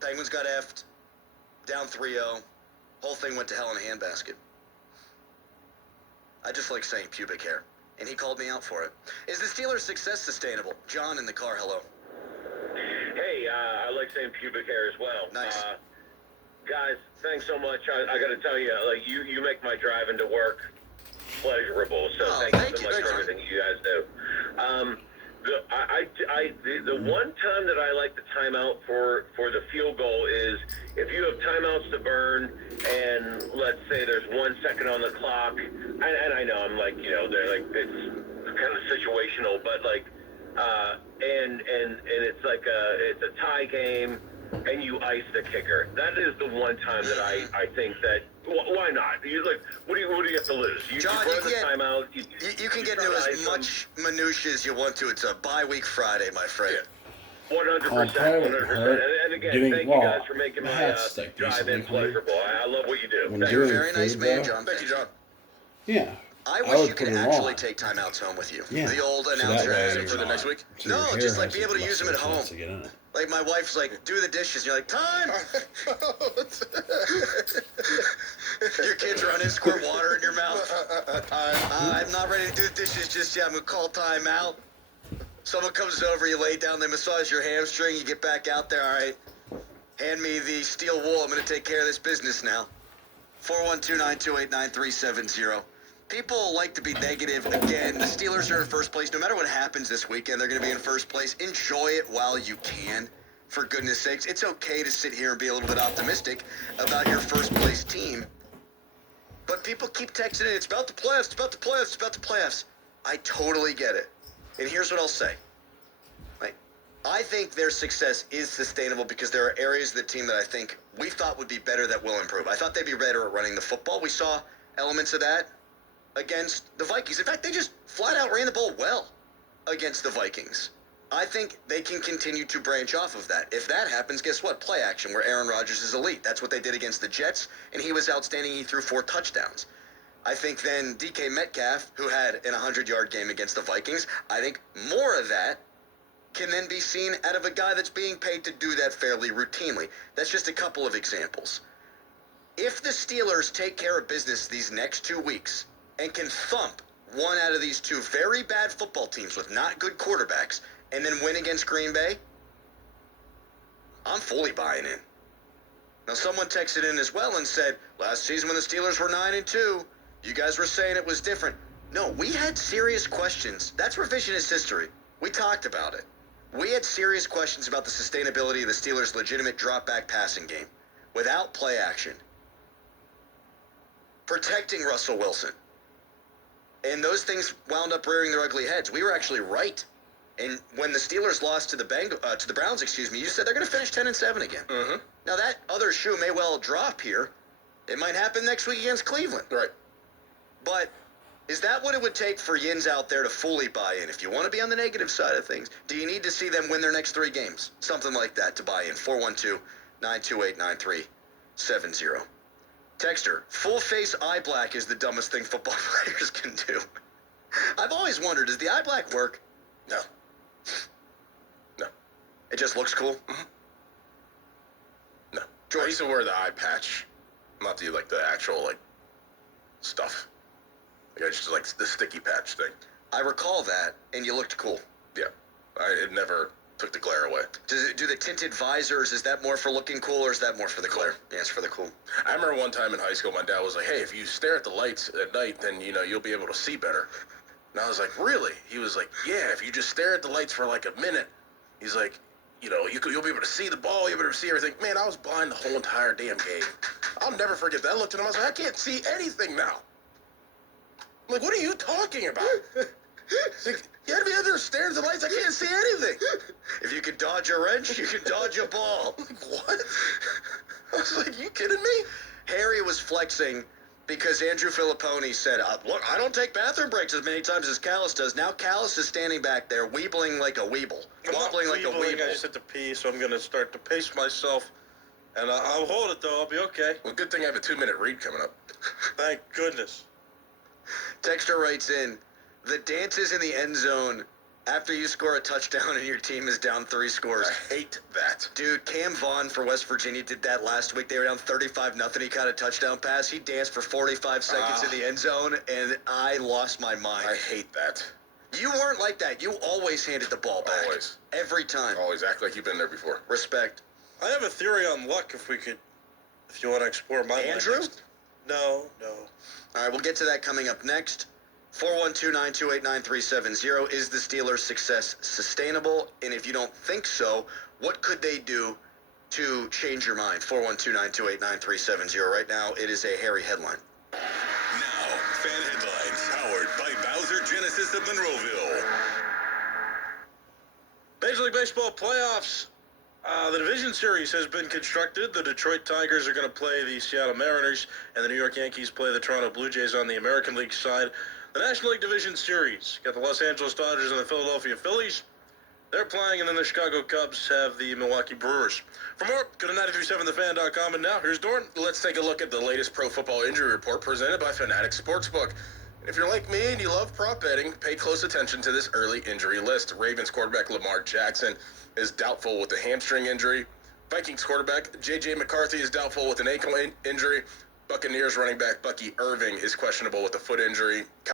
Penguins got effed, down 3-0. Whole thing went to hell in a handbasket. I just like saying pubic hair, and he called me out for it. Is the Steelers' success sustainable? John in the car, hello. Hey, I like saying pubic hair as well. Nice. Guys, thanks so much. I got to tell you, like you make my drive into work pleasurable. So thank you so much for everything you guys do. The one time that I like the timeout for the field goal is if you have timeouts to burn and let's say there's 1 second on the clock, and I know I'm like, they're like, it's kind of situational, but like, and it's like it's a tie game and you ice the kicker. That is the one time that I think that, why not? You like, what do you have to lose? John, you the timeout. You can get into as much minutiae as you want to. It's a bye-week Friday, my friend. 100%. 100%. And again, thank you guys for making my drive-in pleasurable. I love what you do. You're a very nice man, John. Thank you, John. Yeah. I wish you could actually take timeouts home with you. Yeah. The old announcer. For the next week? No, just like be able to use them at home. Like my wife's like, do the dishes. And you're like, time! Your kids run in, squirt water in your mouth. I'm not ready to do the dishes just yet. I'm going to call time out. Someone comes over, you lay down, they massage your hamstring, you get back out there. All right, hand me the steel wool. I'm going to take care of this business now. 412-928-9370. People like to be negative. Again, the Steelers are in first place. No matter what happens this weekend, they're going to be in first place. Enjoy it while you can. For goodness sakes, it's okay to sit here and be a little bit optimistic about your first place team. But people keep texting in, it's about the playoffs, it's about the playoffs, it's about the playoffs. I totally get it. And here's what I'll say. I think their success is sustainable because there are areas of the team that I think we thought would be better that will improve. I thought they'd be better at running the football. We saw elements of that against the Vikings. In fact, they just flat out ran the ball well against the Vikings. I think they can continue to branch off of that. If that happens, guess what? Play action, where Aaron Rodgers is elite. That's what they did against the Jets, and he was outstanding. He threw 4 touchdowns. I think then DK Metcalf, who had an 100-yard game against the Vikings, I think more of that can then be seen out of a guy that's being paid to do that fairly routinely. That's just a couple of examples. If the Steelers take care of business these next 2 weeks and can thump one out of these 2 very bad football teams with not good quarterbacks and then win against Green Bay, I'm fully buying in. Now, someone texted in as well and said, last season when the Steelers were 9-2, you guys were saying it was different. No, we had serious questions. That's revisionist history. We talked about it. We had serious questions about the sustainability of the Steelers' legitimate drop-back passing game without play action. Protecting Russell Wilson. And those things wound up rearing their ugly heads. We were actually right. And when the Steelers lost to the Browns, you said they're going to finish 10-7 again. Mm-hmm. Now, that other shoe may well drop here. It might happen next week against Cleveland. Right. But is that what it would take for Yins out there to fully buy in? If you want to be on the negative side of things, do you need to see them win their next 3 games? Something like that to buy in. 412-928-9370. Texter, full face eye black is the dumbest thing football players can do. I've always wondered, does the eye black work? No. No. It just looks cool? Mm-hmm. No. I used to wear the eye patch, not the actual stuff. I just like the sticky patch thing. I recall that, and you looked cool. Yeah. It never took the glare away. Do the tinted visors, is that more for looking cool, or is that more for the glare? Yeah, it's for the cool. I remember one time in high school, my dad was like, hey, if you stare at the lights at night, then, you'll be able to see better. And I was like, really? He was like, yeah, if you just stare at the lights for a minute, he's like, you'll be able to see the ball, you'll be able to see everything. Man, I was blind the whole entire damn game. I'll never forget that. I looked at him, I was like, I can't see anything now. I'm like, what are you talking about? Like, you had me out there staring at the lights, I can't see anything. If you could dodge a wrench, you could dodge a ball. I'm like, what? I was like, you kidding me? Harry was flexing because Andrew Filipponi said, look, I don't take bathroom breaks as many times as Callis does. Now Callis is standing back there, weebling like a weeble. Wobbling like a weeble. I just had to pee, so I'm going to start to pace myself. And I'll hold it, though. I'll be okay. Well, good thing I have a 2-minute read coming up. Thank goodness. Texter writes in, the dances in the end zone after you score a touchdown and your team is down 3 scores. I hate that. Dude, Cam Vaughn for West Virginia did that last week. They were down 35-0. He caught a touchdown pass. He danced for 45 seconds in the end zone, and I lost my mind. I hate that. You weren't like that. You always handed the ball back. Always. Every time. Always act like you've been there before. Respect. I have a theory on luck if you want to explore my Andrew? mind next. No. All right, we'll get to that coming up next. 412-928-9370. Is the Steelers' success sustainable? And if you don't think so, what could they do to change your mind? 412-928-9370. Right now, it is a hairy headline. Now, fan headlines powered by Bowser Genesis of Monroeville. Major League Baseball playoffs. The division series has been constructed. The Detroit Tigers are going to play the Seattle Mariners, and the New York Yankees play the Toronto Blue Jays on the American League side. The National League Division Series got the Los Angeles Dodgers and the Philadelphia Phillies. They're playing, and then the Chicago Cubs have the Milwaukee Brewers. For more, go to 937thefan.com, and now here's Dorin. Let's take a look at the latest Pro Football Injury Report presented by Fanatic Sportsbook. If you're like me and you love prop betting, pay close attention to this early injury list. Ravens quarterback Lamar Jackson is doubtful with a hamstring injury. Vikings quarterback J.J. McCarthy is doubtful with an ankle injury. Buccaneers running back Bucky Irving is questionable with a foot injury.